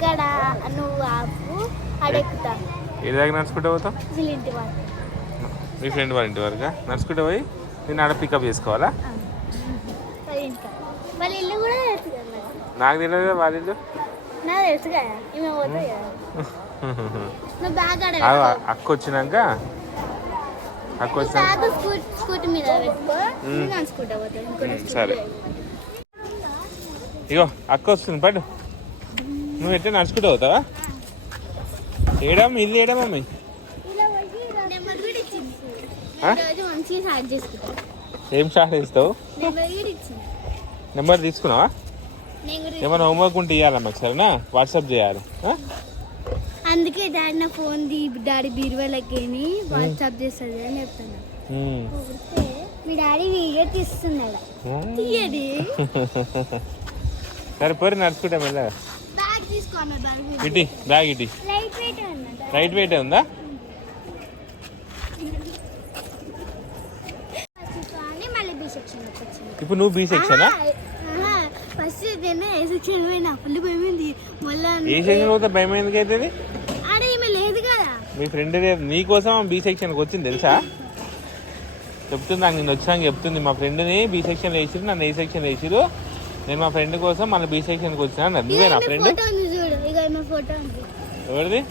ఇక్కడ నువ్వు ఆపు అడెక్కుతా. ఏ దగ్గర నడుచుకుంటూ పోతావు? ఇంటి వరకు. మీ ఫ్రెండ్ వాళ్ళ ఇంటి వరకు నడుచుకుంటూ పోయి నేను ఆడ పికప్ చేసుకోవాలా? వాళ్ళ ఇల్లు కూడా తెలుసు. నాకు తెలియదు వాళ్ళ ఇల్లు. నాకు తెలుసు కదా, ఈమె పోతుంది కదా. నువ్వు బ్యాగ్ అక్క వచ్చినాక స్కూటీ మీద పెట్టుకో, నడుచుకుంటా పోతాను. సరే ఇగో అక్క వస్తుంది పట్టు. నువ్వు ఎట్లా నడుచుకుంటూ పోతావా? ఏడమ్మ ఇల్లు ఏడా మమ్మీ? ఏం స్టార్ట్ చేస్తావు? నెంబర్ తీసుకున్నావా? ఏమైనా హోంవర్క్ ఉంటే ఇవ్వాలా మాకు, సరేనా? వాట్సాప్ చేయాలి. అందుకే డాడీ నా ఫోన్ డాడీ బీరువాలకి వాట్సాప్ చేస్తుంది అని చెప్తున్నా. మీ డాడీ వీడియో తీస్తున్నాడా? తీయడి. సరే పోరి నడుచుకుంటా మెల్లగా. ఇటీ బ్యాగ్ ఇటీ. లైట్ వెయిట్ ఉందా? ఇప్పుడు నువ్వు బి సెక్షనా? ఫస్ట్ ఏ సెక్షన్ పోయినా ఫుల్ భయమైంది. మళ్ళీ ఏ సెక్షన్ పోతే భయం ఎందుకు అవుతుంది? అరే ఏమీ లేదు కదా. మీ ఫ్రెండ్ నీకోసం బి సెక్షన్కి వచ్చింది తెలుసా? చెప్తుంది నాకు, నేను వచ్చినాక చెప్తుంది మా ఫ్రెండ్ని బి సెక్షన్ వేసిరు, నన్ను ఏ సెక్షన్ వేసిరు, నేను మా ఫ్రెండ్ కోసం మళ్ళీ బి సెక్షన్కి వచ్చినా. నువ్వే నా ఫ్రెండ్? ఎవరిది?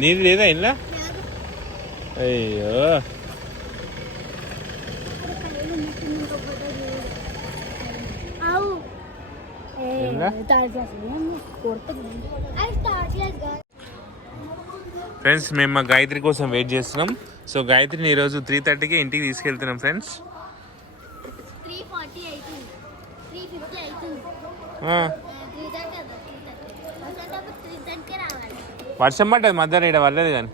నీది లేదా ఇలా? అయ్యో ఫ్రెండ్స్, మేము మా గాయత్రి కోసం వెయిట్ చేస్తున్నాం. సో గాయత్రిని ఈరోజు 3:30కి ఇంటికి తీసుకెళ్తున్నాం ఫ్రెండ్స్. వర్షం పడ్డది మధ్యాహ్నం, ఇక్కడ పడలేదు కానీ.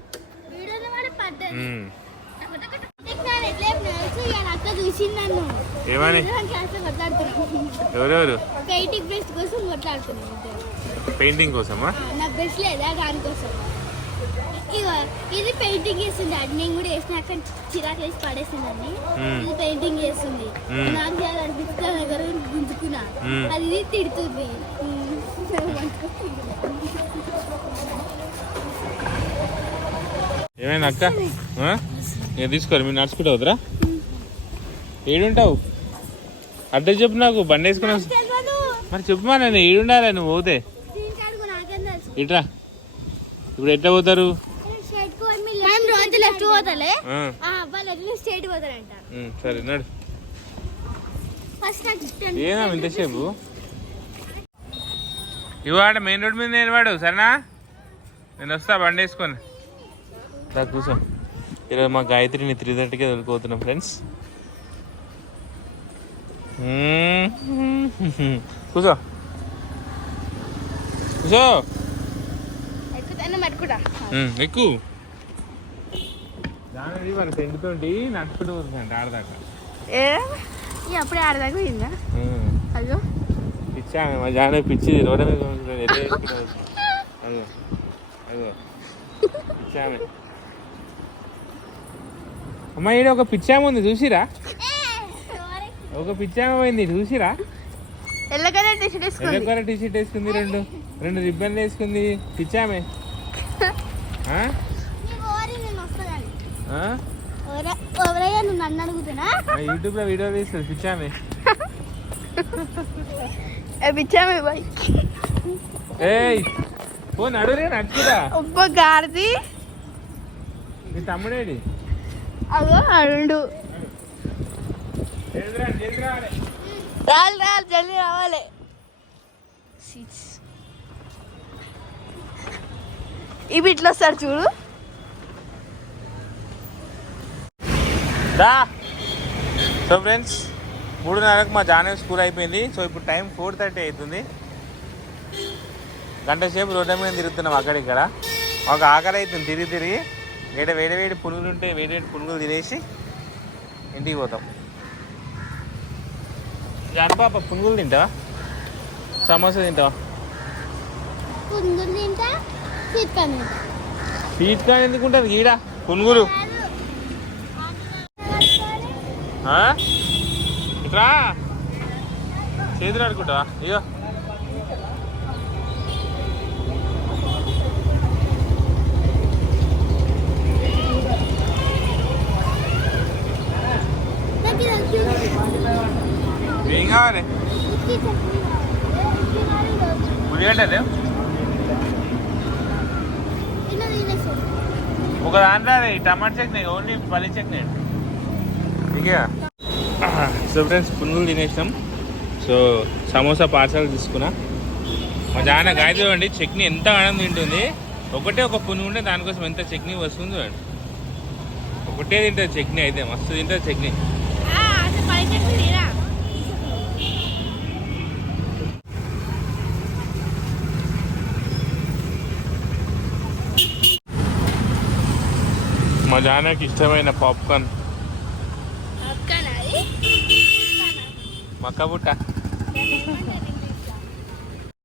ఏమని? ఎవరెవరు? పెయింటింగ్ కోసమా? ఇది పెయింటింగ్ చేస్తుంది డాడీ. నేను కూడా వేసినాక చిరాకు వేసి పడేసిందండి. ఇది పెయింటింగ్ చేస్తుంది. నాకు చేయాలనిపిస్తే దగ్గర గుంజుకున్నా, అది తిడుతుంది. ఏమైనా అక్క? నేను తీసుకోవాలి. మీరు నడుచుకుంటూ వద్దురా? ఏడుంటావు? అడ్రస్ చెప్పు నాకు, బండి వేసుకున్నా. మరి చెప్పమా, నేను ఏడుండాలి నువ్వు పోతే. ఇట్రా, ఇప్పుడు ఎట్లా పోతారు? సరే నడు. ఏనా ఇంతసేపు ఇవాడ మెయిన్ రోడ్ మీద నిలబడు, సరేనా? నేను వస్తా బండి వేసుకొని. కూర్చో. ఈరోజు మా గాయత్రిని 3:30కి వదిలిపోతున్నాం ఫ్రెండ్స్. కూర్చో కూర్చో. ఎక్కువ దాని మన ఫ్రెండ్ తోటి నడుచుకుంటూ పోతుందంట ఆడదాకా. అప్పుడే ఆడదాకా పోయిందా? అయ్యో పిచ్చా మా జాన పిచ్చి రోడ్డు మీద అదో అదో పిచ్చామె. అమ్మ ఈడ ఒక పిచ్చామ ఉంది చూసిరా? ఒక పిచ్చామ పోయింది చూసిరా? ఎల్లో కలర్ టీ షర్ట్ వేసుకుంది, రెండు రిబ్బన్లు వేసుకుంది పిచ్చామే. యూట్యూబ్ లో వీడియో తీస్తుంది పిచ్చామే. ఏయ్ పో నడురే నడుచురా. గారిది నీ తమ్ముడేడి? అగో అడుండు. రాలి జల్దీ రావాలి. ఇవి ఇట్లా వస్తారు చూడు. సో ఫ్రెండ్స్, 3:30కి మా జానవి స్కూల్ అయిపోయింది. సో ఇప్పుడు టైం 4:30 అవుతుంది. గంట సేపు రోడ్డు మీద తిరుగుతున్నాం అక్కడిక్కడ. ఒక ఆకలి అవుతుంది తిరిగి వేడి పునుగులు ఉంటే వేడి పునుగులు తినేసి ఇంటికి పోతాం. జాన్ పాప పునుగులు తింటావా? సమోసా తింటావా? స్వీట్ కార్న్ ఎందుకు ఉంటుంది ఈడ? పునుగులు ఇట్రా చేతులు ఆడుకుంటావా అయ్యో ఏం కావాలి ఉల్లిగడ్డలు ఒక దాంట్లో టమాటా చట్నీ ఓన్లీ పల్లి చట్నీ ఇక సో ఫ్రెండ్స్ పునుగులు తినేసినాం సో సమోసా పార్సల్ తీసుకున్నా మా జాన గాయ చూడండి చట్నీ ఎంత ఆనందం తింటుంది ఒకటే ఒక పునుగు ఉంటే దానికోసం ఎంత చట్నీ వస్తుంది చూడండి ఒకటే తింటుంది చట్నీ అయితే మస్తు తింటుంది చట్నీ మా జానకి ఇష్టమైన పాప్కార్న్ మక్క బుట్ట